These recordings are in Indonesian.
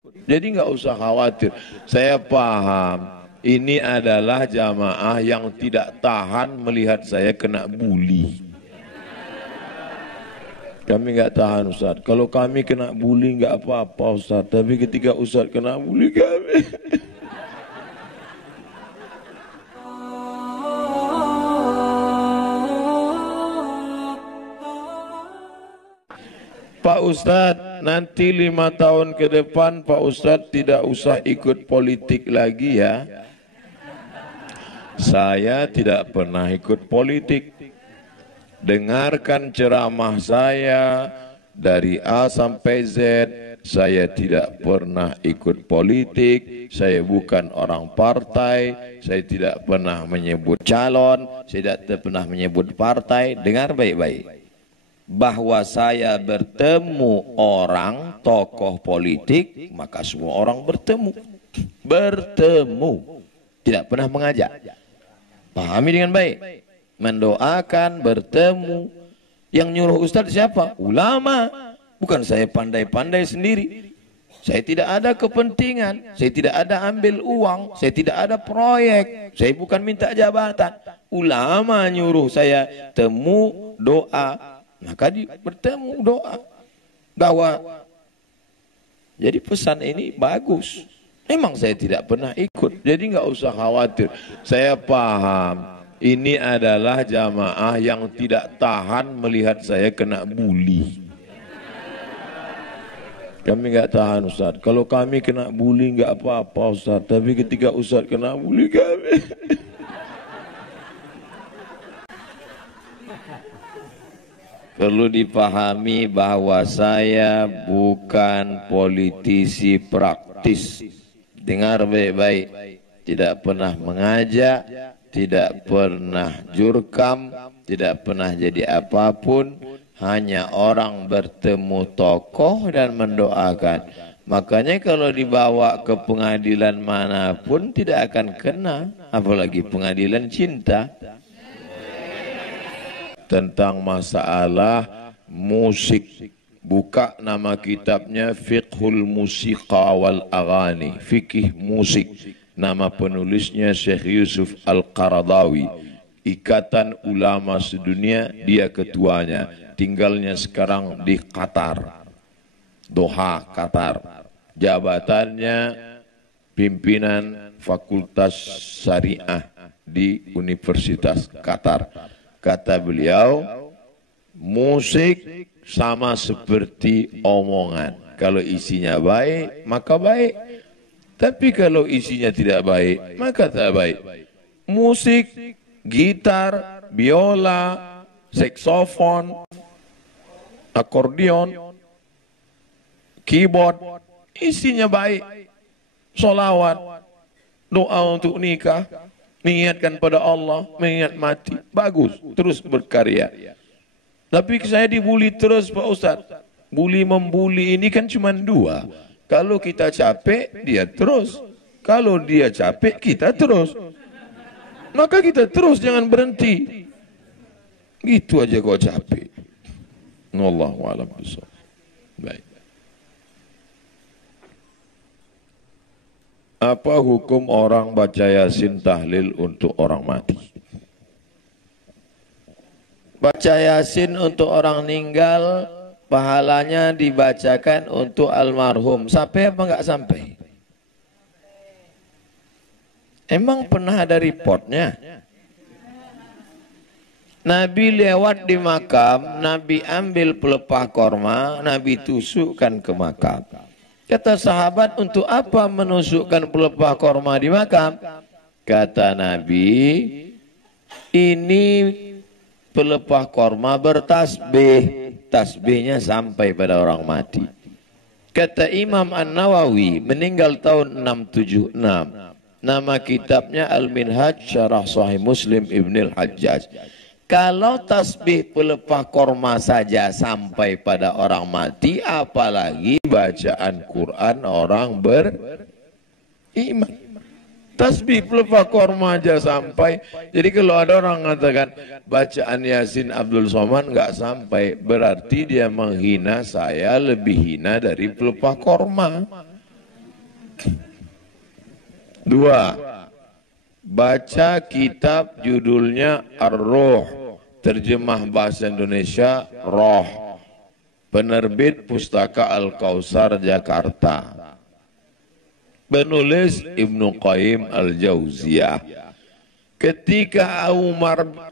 Jadi nggak usah khawatir. Saya paham. Ini adalah jamaah yang tidak tahan melihat saya kena bully. Kami nggak tahan Ustaz. Kalau kami kena bully nggak apa-apa Ustaz. Tapi ketika Ustaz kena bully kami. Pak Ustadz, nanti 5 tahun ke depan Pak Ustadz tidak usah ikut politik lagi ya. Saya tidak pernah ikut politik. Dengarkan ceramah saya dari A sampai Z. Saya tidak pernah ikut politik. Saya bukan orang partai. Saya tidak pernah menyebut calon. Saya tidak pernah menyebut partai. Dengar baik-baik. Bahwa saya bertemu orang tokoh politik, maka semua orang bertemu. Tidak pernah mengajak. Pahami dengan baik. Mendoakan, bertemu. Yang nyuruh Ustadz siapa? Ulama. Bukan saya pandai-pandai sendiri. Saya tidak ada kepentingan. Saya tidak ada ambil uang. Saya tidak ada proyek. Saya bukan minta jabatan. Ulama nyuruh saya temu, doa. Maka bertemu doa bahwa jadi pesan ini bagus. Memang saya tidak pernah ikut, jadi nggak usah khawatir. Saya paham ini adalah jamaah yang tidak tahan melihat saya kena bully. Kami nggak tahan Ustaz. Kalau kami kena bully nggak apa-apa Ustaz. Tapi ketika Ustaz kena bully kami. Perlu dipahami bahwa saya bukan politisi praktis. Dengar baik-baik. Tidak pernah mengajak, tidak pernah jurkam, tidak pernah jadi apapun. Hanya orang bertemu tokoh dan mendoakan. Makanya kalau dibawa ke pengadilan manapun tidak akan kena. Apalagi pengadilan cinta. Tentang masalah musik, buka nama kitabnya Fiqhul Musiqa wal Aghani, fikih musik. Nama penulisnya Syekh Yusuf Al-Qaradawi. Ikatan Ulama Sedunia, dia ketuanya. Tinggalnya sekarang di Qatar, Doha, Qatar. Jabatannya pimpinan Fakultas Syariah di Universitas Qatar. Kata beliau, musik sama seperti omongan. Kalau isinya baik, maka baik. Tapi kalau isinya tidak baik, maka tak baik. Musik, gitar, biola, saksofon, akordeon, keyboard, isinya baik. Sholawat, doa untuk nikah, mengingatkan pada Allah, mengingat mati, bagus, terus berkarya. Tapi saya dibuli terus Pak Ustadz. Bully membuli ini kan cuma dua. Kalau kita capek, dia terus. Kalau dia capek, kita terus. Maka kita terus, jangan berhenti. Gitu aja kau capek. Wallahu a'lam bishawab. Baik. Apa hukum orang baca Yasin tahlil untuk orang mati? Baca Yasin untuk orang meninggal, pahalanya dibacakan untuk almarhum. Sampai apa enggak sampai? Emang pernah ada reportnya? Nabi lewat di makam, Nabi ambil pelepah korma, Nabi tusukkan ke makam. Kata sahabat, untuk apa menusukkan pelepah korma di makam? Kata Nabi, ini pelepah korma bertasbih. Tasbihnya sampai pada orang mati. Kata Imam An-Nawawi, meninggal tahun 676. Nama kitabnya Al-Minhaj Syarah Sahih Muslim Ibnul Hajjaj. Kalau tasbih pelepah korma saja sampai pada orang mati, apalagi bacaan Quran orang beriman. Tasbih pelepah korma aja sampai. Jadi kalau ada orang mengatakan bacaan Yasin Abdul Somad nggak sampai, berarti dia menghina saya lebih hina dari pelepah korma. Dua, baca kitab judulnya Ar-Ruh, terjemah bahasa Indonesia Roh, penerbit Pustaka Al-Kausar Jakarta, penulis Ibnu Qayyim Al-Jauziyah. Ketika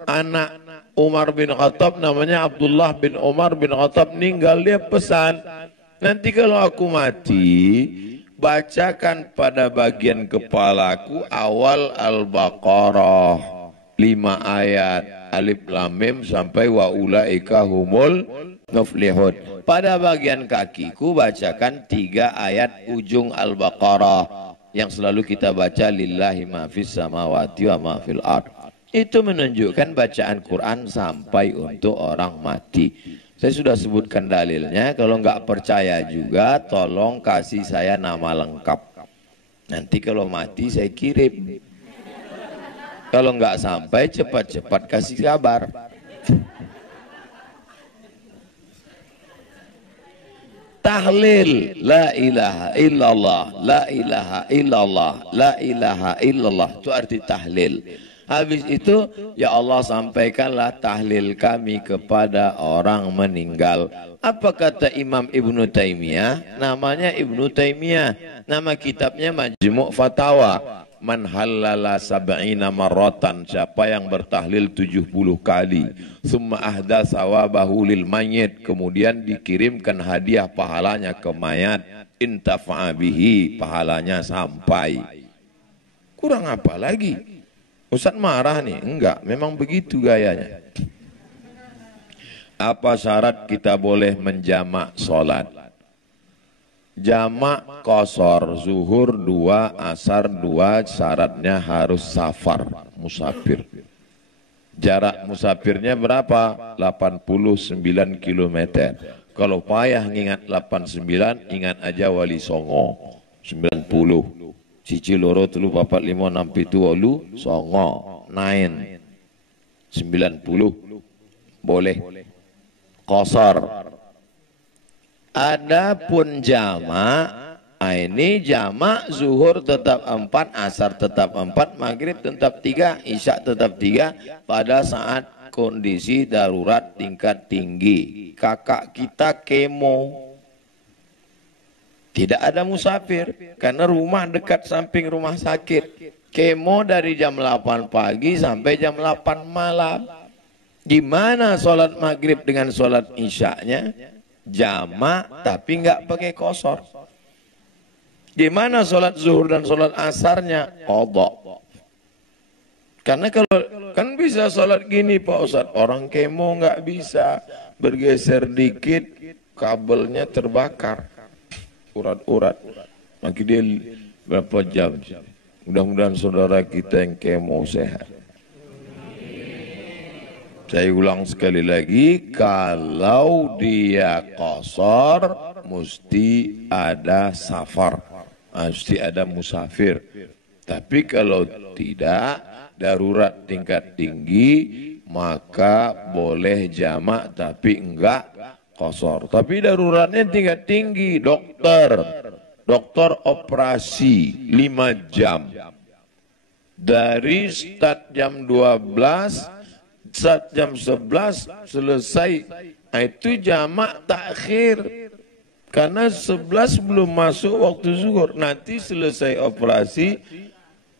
anak Umar bin Khattab, namanya Abdullah bin Umar bin Khattab, meninggal, dia pesan, nanti kalau aku mati, bacakan pada bagian kepalaku awal Al-Baqarah 5 ayat alif lam mim sampai wa ulaika humul muflihun. Pada bagian kakiku bacakan 3 ayat ujung Al-Baqarah yang selalu kita baca, lillahi ma fis samawati wa ma fil ard. Itu menunjukkan bacaan Quran sampai untuk orang mati. Saya sudah sebutkan dalilnya. Kalau nggak percaya juga, tolong kasih saya nama lengkap. Nanti kalau mati saya kirim. Kalau nggak sampai, cepat-cepat kasih kabar. Tahlil la ilaha illallah, la ilaha illallah, la ilaha illallah, itu arti tahlil. Habis itu, ya Allah, sampaikanlah tahlil kami kepada orang meninggal. Apa kata Imam Ibnu Taimiyah? Namanya Ibnu Taimiyah, nama kitabnya Majmu' Fatawa. Man halala sab'ina marratan, siapa yang bertahlil 70 kali, summa ahda sawabahu lil mayyit, kemudian dikirimkan hadiah pahalanya ke mayat, intafa'a bihi, pahalanya sampai. Kurang apa lagi? Ustaz marah nih? Enggak, memang begitu gayanya. Apa syarat kita boleh menjamak sholat? Jamak qashar, zuhur 2, asar 2, syaratnya harus safar, musafir. Jarak musafirnya berapa? 89 km. Kalau payah ngingat 89, ingat aja Wali Songo 90. Cici loro telu papat lima enam pitu wolu songo 9 90 boleh qashar. Adapun jamak, ini jamak zuhur tetap 4, asar tetap 4, maghrib tetap 3, isya tetap 3 pada saat kondisi darurat tingkat tinggi. Kakak kita kemo, tidak ada musafir karena rumah dekat samping rumah sakit. Kemo dari jam 8 pagi sampai jam 8 malam. Gimana sholat maghrib dengan sholat isyaknya? Jamak tapi nggak pakai qashar. Gimana sholat zuhur dan sholat asarnya? Qadha. Karena kalau kan bisa sholat gini Pak Ustadz, orang kemo nggak bisa, bergeser dikit kabelnya terbakar, urat-urat, maka dia berapa jam. Mudah-mudahan saudara kita yang kemo sehat. Saya ulang sekali lagi, kalau dia qashar mesti ada safar, mesti ada musafir. Tapi kalau tidak, darurat tingkat tinggi, maka boleh jamak tapi enggak qashar. Tapi daruratnya tingkat tinggi, dokter operasi 5 jam. Dari start jam 12, saat jam 11 selesai, itu jamak takhir karena 11 belum masuk waktu zuhur. Nanti selesai operasi,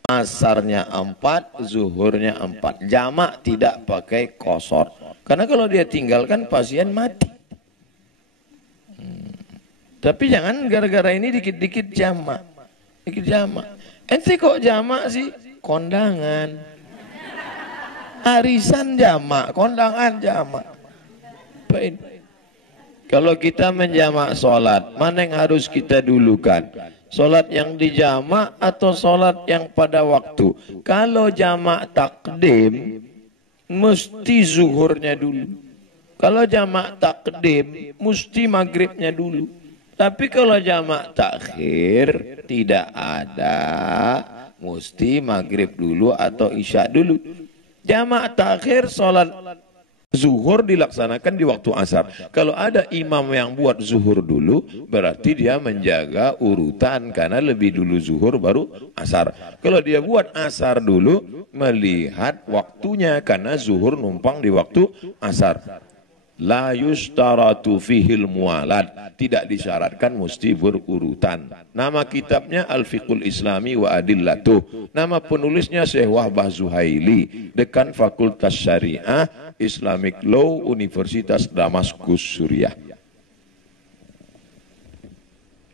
asarnya 4, zuhurnya 4. Jamak tidak pakai qashar karena kalau dia tinggalkan pasien mati. Tapi jangan gara-gara ini dikit-dikit jamak, dikit jamak. Ente kok jamak sih? Kondangan. Arisan jamak, kondangan jamak. Kalau kita menjamak sholat, mana yang harus kita dulukan? Sholat yang dijamak atau sholat yang pada waktu? Kalau jamak takdim, mesti zuhurnya dulu. Kalau jamak takdim, mesti maghribnya dulu. Tapi kalau jamak takhir, tidak ada, mesti maghrib dulu atau isya dulu. Jamak takhir sholat Zuhur dilaksanakan di waktu asar. Kalau ada imam yang buat zuhur dulu, berarti dia menjaga urutan karena lebih dulu zuhur baru asar. Kalau dia buat asar dulu, melihat waktunya karena zuhur numpang di waktu asar. La yustaratu fihil mualat, tidak disyaratkan mesti berurutan. Nama kitabnya Al-Fiqhul Islami wa Adillatuh. Nama penulisnya Syekh Wahbah Zuhaili, Dekan Fakultas Syariah Islamic Law Universitas Damaskus Suriah.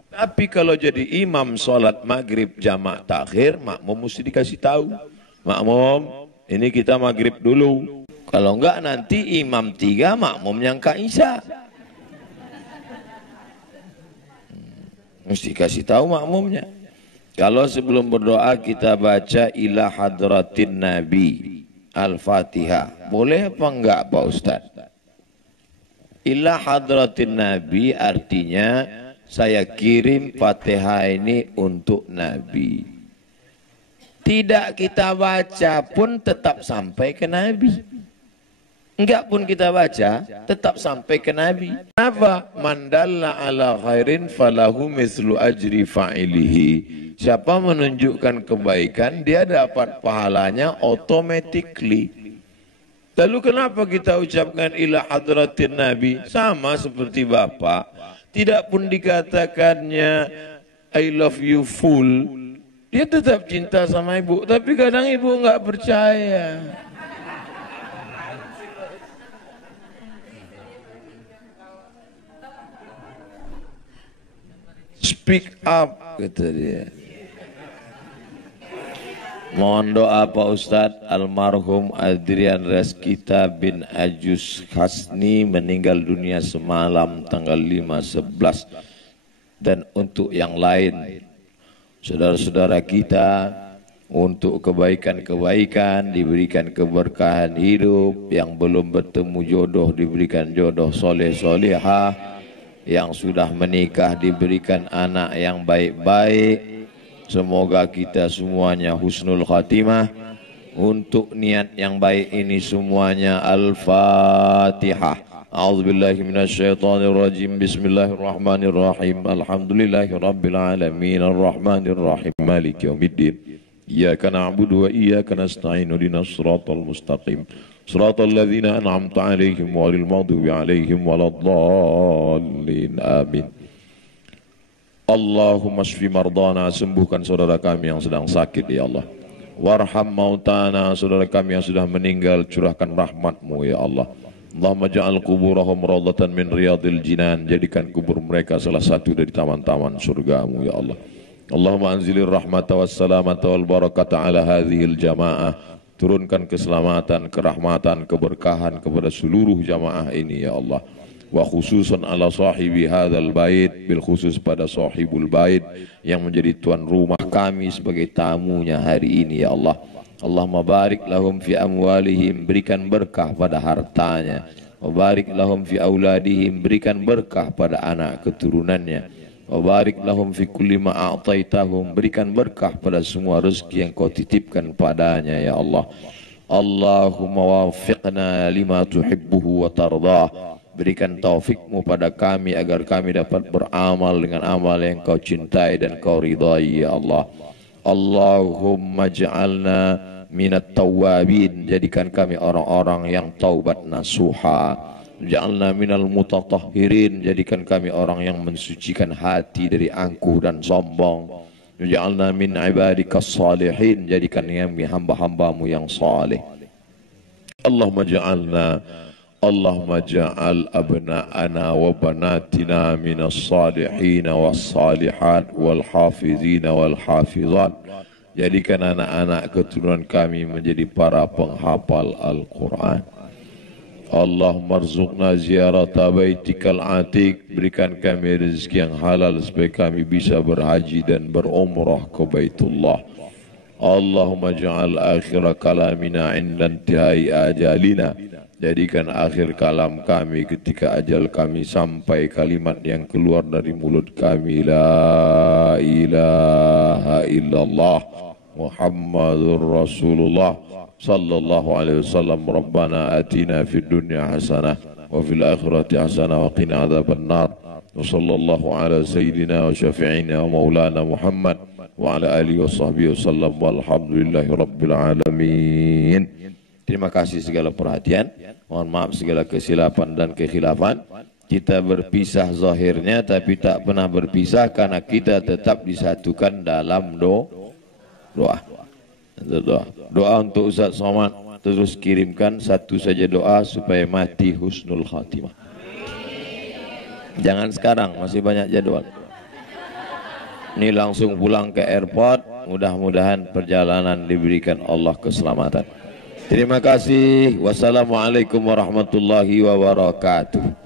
Tapi kalau jadi imam sholat maghrib jamak takhir, makmum mesti dikasih tahu. Makmum, ini kita maghrib dulu. Kalau enggak nanti imam 3, makmum yang isya. Mesti kasih tahu makmumnya. Kalau sebelum berdoa kita baca ila hadratin Nabi Al-Fatihah. Boleh apa enggak Pak Ustaz? Ila hadratin Nabi artinya saya kirim Fatihah ini untuk Nabi. Tidak kita baca pun tetap sampai ke Nabi. Enggak pun kita baca, tetap sampai ke Nabi. Kenapa? Mandalla ala khairin falahu mislu ajri fa'ilihi. Siapa menunjukkan kebaikan, dia dapat pahalanya automatically. Lalu kenapa kita ucapkan ila hadratin Nabi? Sama seperti Bapak. Tidak pun dikatakannya I love you full. Dia tetap cinta sama ibu, tapi kadang ibu enggak percaya. Speak up, kata dia. Mohon doa Pak Ustadz, almarhum Adrian Reskita bin Ajus Hasni meninggal dunia semalam tanggal 5/11. Dan untuk yang lain, saudara-saudara kita, untuk kebaikan-kebaikan, diberikan keberkahan hidup, yang belum bertemu jodoh diberikan jodoh soleh-solehah, yang sudah menikah diberikan anak yang baik-baik. Semoga kita semuanya husnul khatimah. Untuk niat yang baik ini semuanya Al-Fatihah. A'udzubillahi minasyaitonirrajim. Bismillahirrahmanirrahim. Alhamdulillahirabbil alamin arrahmanirrahim maliki yaumiddin. Iyyaka na'budu wa iyyaka nasta'in ihdinas siratal mustaqim. Shiratal ladzina an'amta 'alaihim ghairil maghdubi 'alaihim waladdallin. Amin. Allahumma shfi mardana, sembuhkan saudara kami yang sedang sakit ya Allah. Warham mautana, saudara kami yang sudah meninggal, curahkan rahmat-Mu ya Allah. Allahumma ja'al kuburahum rawdatan min riyadil jinan, jadikan kubur mereka salah satu dari taman-taman surga-Mu ya Allah. Allahumma anzilir rahmata wassalamata wal barakata ala hadhil jamaah. Turunkan keselamatan, kerahmatan, keberkahan kepada seluruh jamaah ini ya Allah. Wa khususan ala sahibi hadzal bait, bil khusus pada sahibul bait yang menjadi tuan rumah kami sebagai tamunya hari ini ya Allah. Allahumma barik lahum fi amwalihim, berikan berkah pada hartanya. Wa barik lahum fi auladihim, berikan berkah pada anak keturunannya. Wa barik lahum fi kulli ma a'taitahum, berikan berkah pada semua rezeki yang Kau titipkan padanya ya Allah. Allahumma wafiqna lima tuhibbuhu wa tardah, berikan taufik-Mu pada kami agar kami dapat beramal dengan amal yang Kau cintai dan Kau ridai ya Allah. Allahumma ja'alna minat tawwabin, jadikan kami orang-orang yang taubat nasuha. Ja'alna minal mutatahhirin, jadikan kami orang yang mensucikan hati dari angkuh dan sombong. Ja'alna min ibadikas salihin, jadikan kami hamba-hambamu yang saleh. Allahumma ja'al abna'ana wa banatina minas salihin was salihat wal hafizina wal hafizat. Jadikan anak-anak keturunan kami menjadi para penghafal Al-Quran. Allahumma rzuqna ziyarata baitikal atiq, berikan kami rezeki yang halal supaya kami bisa berhaji dan berumrah ke Baitullah. Allahumma ja'al akhir kalamina inda intihai ajalina, jadikan akhir kalam kami ketika ajal kami sampai kalimat yang keluar dari mulut kami, la ilaha illallah Muhammadur Rasulullah sallallahu alaihi wasallam. Rabbana atina fid dunya hasanah wa fil akhirati hasanah wa qina adzabannar. Wa sallallahu ala sayyidina wa syafi'ina wa maulana Muhammad wa ala alihi wa sahbihi wasallam walhamdulillahi rabbil alamin. Terima kasih segala perhatian. Mohon maaf segala kesilapan dan kekhilafan. Kita berpisah zahirnya tapi tak pernah berpisah karena kita tetap disatukan dalam doa. Doa untuk Ustaz Somad, terus kirimkan satu saja doa supaya mati husnul khatimah. Jangan sekarang, masih banyak jadwal. Ini langsung pulang ke airport, mudah-mudahan perjalanan diberikan Allah keselamatan. Terima kasih. Wassalamualaikum warahmatullahi wabarakatuh.